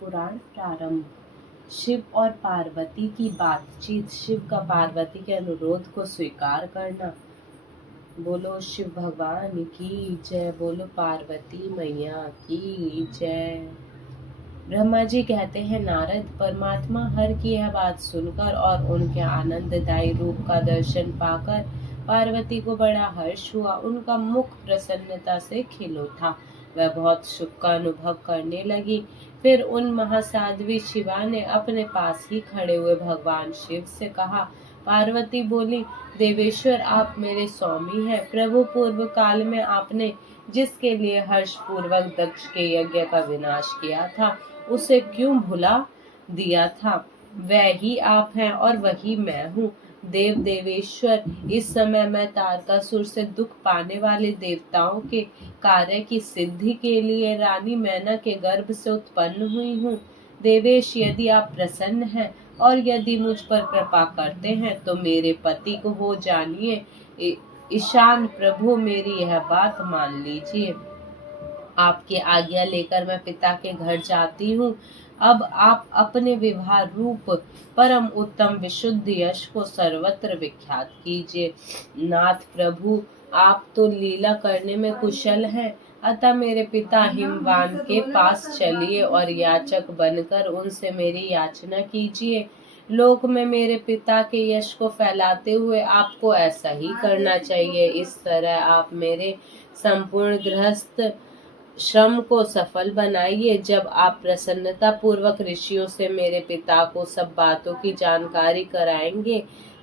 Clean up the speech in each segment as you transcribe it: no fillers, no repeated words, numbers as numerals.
पुराण प्रारंभ। शिव और पार्वती की बातचीत। शिव का पार्वती के अनुरोध को स्वीकार करना। बोलो शिव भगवान की जय। बोलो पार्वती मैया की जय। ब्रह्मा जी कहते हैं, नारद, परमात्मा हर की यह बात सुनकर और उनके आनंददायी रूप का दर्शन पाकर पार्वती को बड़ा हर्ष हुआ। उनका मुख प्रसन्नता से खिल उठा। वह बहुत सुख का अनुभव करने लगी। फिर उन महासाध्वी शिवा ने अपने पास ही खड़े हुए भगवान शिव से कहा। पार्वती बोली, देवेश्वर, आप मेरे स्वामी हैं। प्रभु, पूर्व काल में आपने जिसके लिए हर्ष पूर्वक दक्ष के यज्ञ का विनाश किया था, उसे क्यों भुला दिया था? वह ही आप हैं और वही मैं हूँ। देव देवेश्वर, इस समय मैं तारकासुर से दुख पाने वाले देवताओं के कार्य की सिद्धि के लिए रानी मैना के गर्भ से उत्पन्न हुई हूँ। देवेश, यदि आप प्रसन्न हैं और यदि मुझ पर कृपा करते हैं तो मेरे पति को हो जानिए। ईशान प्रभु, मेरी यह बात मान लीजिए। आपकी आज्ञा लेकर मैं पिता के घर जाती हूँ। अब आप अपने विवाह रूप परम उत्तम विशुद्ध यश को सर्वत्र विख्यात कीजिए। नाथ प्रभु, आप तो लीला करने में कुशल हैं, अतः मेरे पिता हिमवान के पास चलिए और याचक बनकर उनसे मेरी याचना कीजिए। लोक में मेरे पिता के यश को फैलाते हुए आपको ऐसा ही करना चाहिए। इस तरह आप मेरे संपूर्ण गृहस्थ श्रम को सफल बनाइए। जब आप प्रसन्नता पूर्वक ऋषियों से मेरे पिता को सब बातों की जानकारी कराएंगे,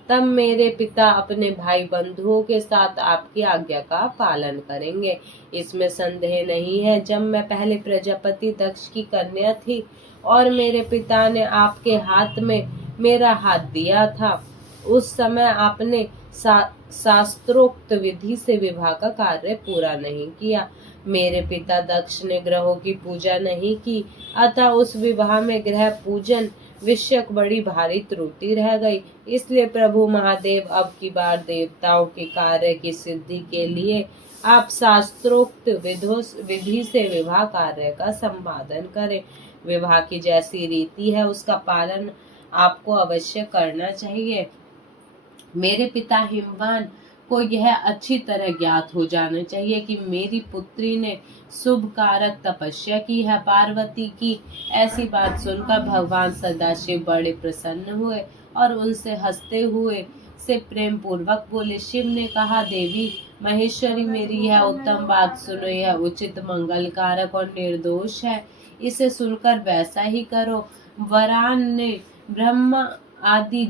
तब मेरे पिता अपने भाई बंधुओं के साथ आपकी आज्ञा का पालन करेंगे। इसमें संदेह नहीं है। जब मैं पहले प्रजापति दक्ष की कन्या थी और मेरे पिता ने आपके हाथ में मेरा हाथ दिया था, उस समय आपने शास्त्रोक्त विधि से विवाह का कार्य पूरा नहीं किया। मेरे पिता दक्ष ने ग्रहों की पूजा नहीं की, अतः उस विवाह में ग्रह पूजन विषयक बड़ी भारी त्रुटि रह गई। इसलिए प्रभु महादेव, अब की बार देवताओं के कार्य की सिद्धि के लिए आप शास्त्रोक्त विधि से विवाह कार्य का संपादन करें। विवाह की जैसी रीति है उसका पालन आपको अवश्य करना चाहिए। मेरे पिता हिमवान को यह अच्छी तरह ज्ञात हो जाना चाहिए कि मेरी पुत्री ने शुभ कारक तपस्या की है। पार्वती की ऐसी बात सुनकर भगवान सदाशिव बड़े प्रसन्न हुए और उनसे हंसते हुए से प्रेम पूर्वक बोले। शिव ने कहा, देवी महेश्वरी, मेरी यह उत्तम बात सुनो। यह उचित, मंगल कारक और निर्दोष है। इसे सुनकर वैसा ही करो। वरान ने ब्रह्मा आदि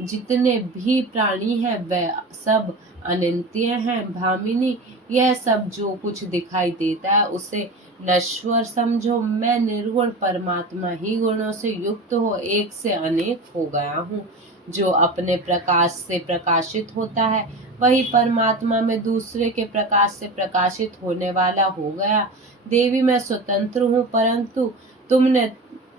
जितने भी प्राणी हैं वह सब अनित्य हैं। भामिनी, यह सब जो कुछ दिखाई देता है उसे नश्वर समझो। मैं निर्गुण परमात्मा ही गुणों से युक्त हो एक से अनेक हो गया हूँ। जो अपने प्रकाश से प्रकाशित होता है वही परमात्मा में दूसरे के प्रकाश से प्रकाशित होने वाला हो गया। देवी, मैं स्वतंत्र हूँ, परंतु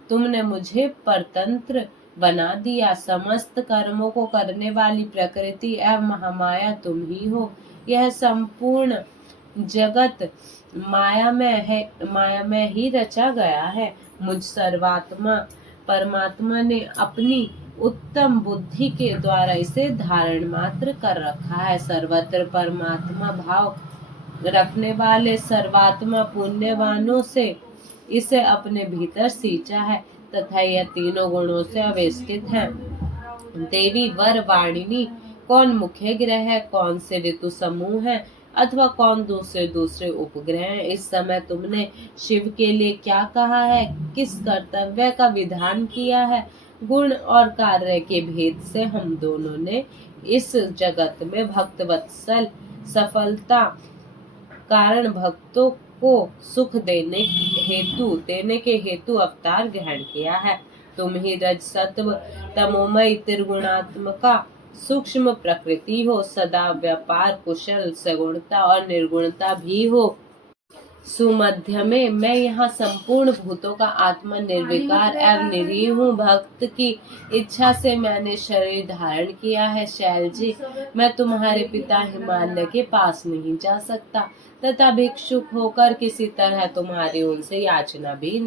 तुमने मुझे परतंत्र बना दिया। समस्त कर्मों को करने वाली प्रकृति एवं महामाया तुम ही हो। यह संपूर्ण जगत माया में ही रचा गया है। मुझ सर्वात्मा परमात्मा ने अपनी उत्तम बुद्धि के द्वारा इसे धारण मात्र कर रखा है। सर्वत्र परमात्मा भाव रखने वाले सर्वात्मा पुण्यवानों से इसे अपने भीतर सींचा है तथा यह तीनों गुणों से अवेष्टित है। देवी वर वाणिनी, कौन मुख्य ग्रह है, कौन से ऋतु समूह है अथवा कौन दूसरे उपग्रह हैं? इस समय तुमने शिव के लिए क्या कहा है, किस कर्तव्य का विधान किया है? गुण और कार्य के भेद से हम दोनों ने इस जगत में भक्त वत्सल सफलता कारण भक्तों को सुख देने के हेतु अवतार ग्रहण किया है। तुम ही रज सत्व तमोमय त्रिगुणात्मका सूक्ष्म प्रकृति हो। सदा व्यापार कुशल, सगुणता और निर्गुणता भी हो। सुमध्य में मैं यहाँ संपूर्ण भूतों का आत्मा निर्विकार एवं निरीह हूँ। भक्त की इच्छा से मैंने शरीर धारण किया है। शैल जी, मैं तुम्हारे पिता हिमालय के पास नहीं जा सकता तथा भिक्षुक होकर किसी तरह तुम्हारी उनसे याचना भी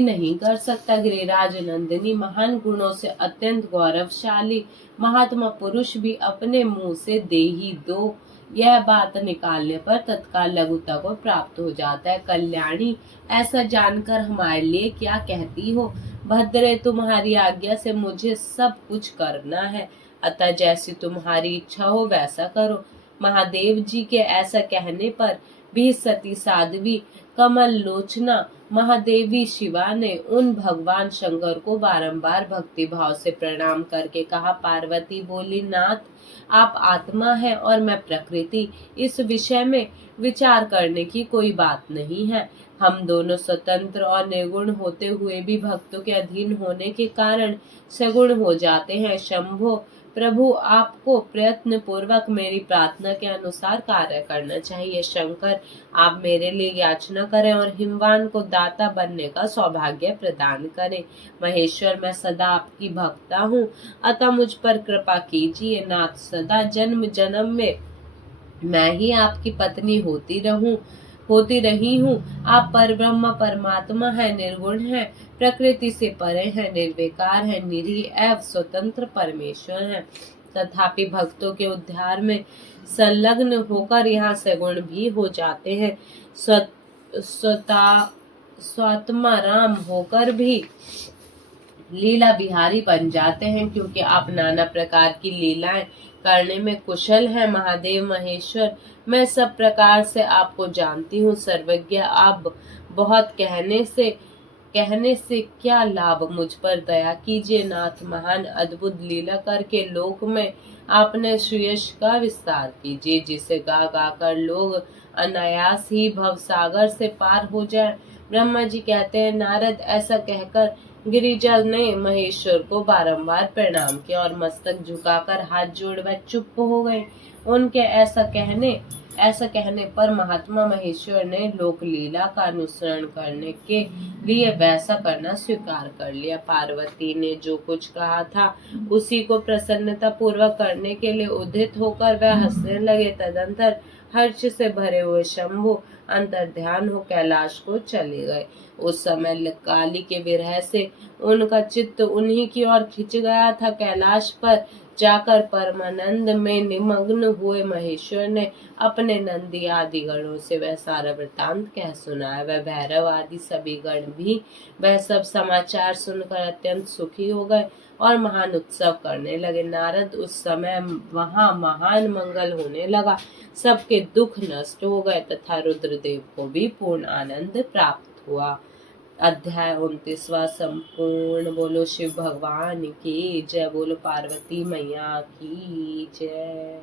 नहीं कर सकता। गिरिराज नंदिनी, महान गुणों से अत्यंत गौरवशाली महात्मा पुरुष भी अपने मुंह से दे ही दो यह बात निकालने पर तत्काल लघुता को प्राप्त हो जाता है। कल्याणी, ऐसा जानकर हमारे लिए क्या कहती हो? भद्रे, तुम्हारी आज्ञा से मुझे सब कुछ करना है, अतः जैसी तुम्हारी इच्छा हो वैसा करो। महादेव जी के ऐसा कहने पर भी सती साध्वी कमल लोचना महादेवी शिवा ने उन भगवान शंकर को बारंबार भक्ति भाव से प्रणाम करके कहा। पार्वती बोली, नाथ, आप आत्मा है और मैं प्रकृति, इस विषय में विचार करने की कोई बात नहीं है। हम दोनों स्वतंत्र और निर्गुण होते हुए भी भक्तों के अधीन होने के कारण सगुण हो जाते हैं। शंभो, प्रभु, आपको प्रयत्न पूर्वक मेरी प्रार्थना के अनुसार कार्य करना चाहिए। शंकर, आप मेरे लिए याचना करें और हिमवान को दाता बनने का सौभाग्य प्रदान करें। महेश्वर, मैं सदा आपकी भक्ता हूँ, अतः मुझ पर कृपा कीजिए। नाथ, सदा जन्म जन्म में मैं ही आपकी पत्नी होती रही हूँ। आप परब्रह्म परमात्मा है, निर्गुण है, प्रकृति से परे है, निर्विकार है, निरीह एवं स्वतंत्र परमेश्वर है। तथापि भक्तों के उद्धार में संलग्न होकर यहाँ सगुण भी हो जाते हैं। स्वात्मा राम होकर भी लीला बिहारी बन जाते हैं, क्योंकि आप नाना प्रकार की लीलाएं करने में कुशल हैं। महादेव महेश्वर, मैं सब प्रकार से आपको जानती हूँ, सर्वज्ञ आप। बहुत कहने से क्या लाभ, मुझ पर दया कीजिए। नाथ, महान अद्भुत लीला करके लोक में आपने श्रेयस का विस्तार कीजिए, जिसे गा गा कर लोग अनायास ही भवसागर से पार हो जाए। ब्रह्मा जी कहते हैं, नारद, ऐसा कहकर गिरिजा ने महेश्वर को बारंबार प्रणाम किया और मस्तक झुकाकर हाथ जोड़ वह चुप हो गए। उनके ऐसा कहने पर महात्मा महेश्वर ने लोक लीला का अनुसरण करने के लिए वैसा करना स्वीकार कर लिया। पार्वती ने जो कुछ कहा था उसी को प्रसन्नता पूर्वक करने के लिए उद्यत होकर वह हंसने लगे। तदंतर हर्ष से भरे हुए शंभु अंतर्ध्यान हो कैलाश को चले गए। उस समय काली के विरह से उनका चित्त उन्हीं की ओर खिंच गया था। कैलाश पर जाकर परमानंद में निमग्न हुए महेश्वर ने अपने नंदी आदि गणों से वह सारा वृतांत कह सुनाया। वह भैरव आदि सभी गण भी वह सब समाचार सुनकर अत्यंत सुखी हो गए और महान उत्सव करने लगे। नारद, उस समय वहां महान मंगल होने लगा, सबके दुख नष्ट हो गए तथा रुद्रदेव को भी पूर्ण आनंद प्राप्त हुआ। अध्याय 29वां संपूर्ण। बोलो शिव भगवान की जय, बोलो पार्वती मैया की जय।